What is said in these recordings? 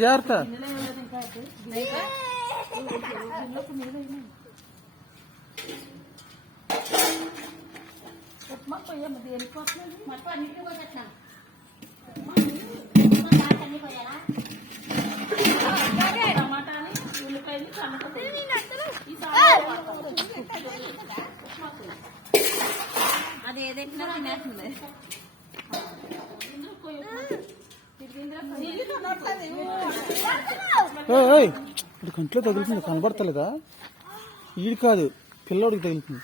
జాగ్రత్త ఉప్మా పోయాము దేనికోసం టమాటాని ఉల్లిపాయలు అది ఏదైనా తినేస్తుంది కంట్లో తగులుతుంది కనబడతలేదా ఈడు కాదు పిల్లోడికి తగులుతుంది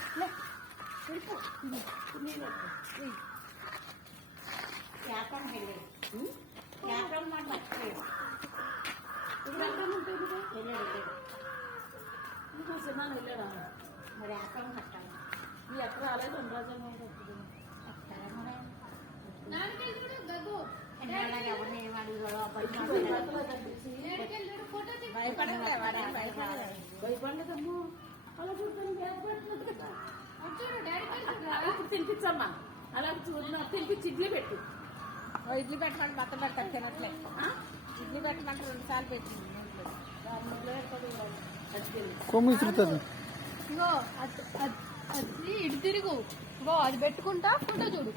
మరి ఎకరం కట్టాలి ఈ ఎక్కడ రాలేదు 2 రోజులు ఎవరిని ఏమడి భయపడలేదమ్మో అలా చూడతాను తినిపించమ్మా అలా చూడ తినిపించి ఇడ్లీ పెట్టు ఇడ్లీ పెట్టమంటే మొత్తం పెడతాను తినట్లే ఇడ్లీ పెట్టమంటే 2 సార్లు పెట్టింది ఇగో అది ఇటు తిరుగు ఇగో అది పెట్టుకుంటా ఫోటో చూడు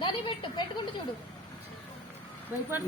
దాన్ని పెట్టుకుంటూ చూడు భయపడ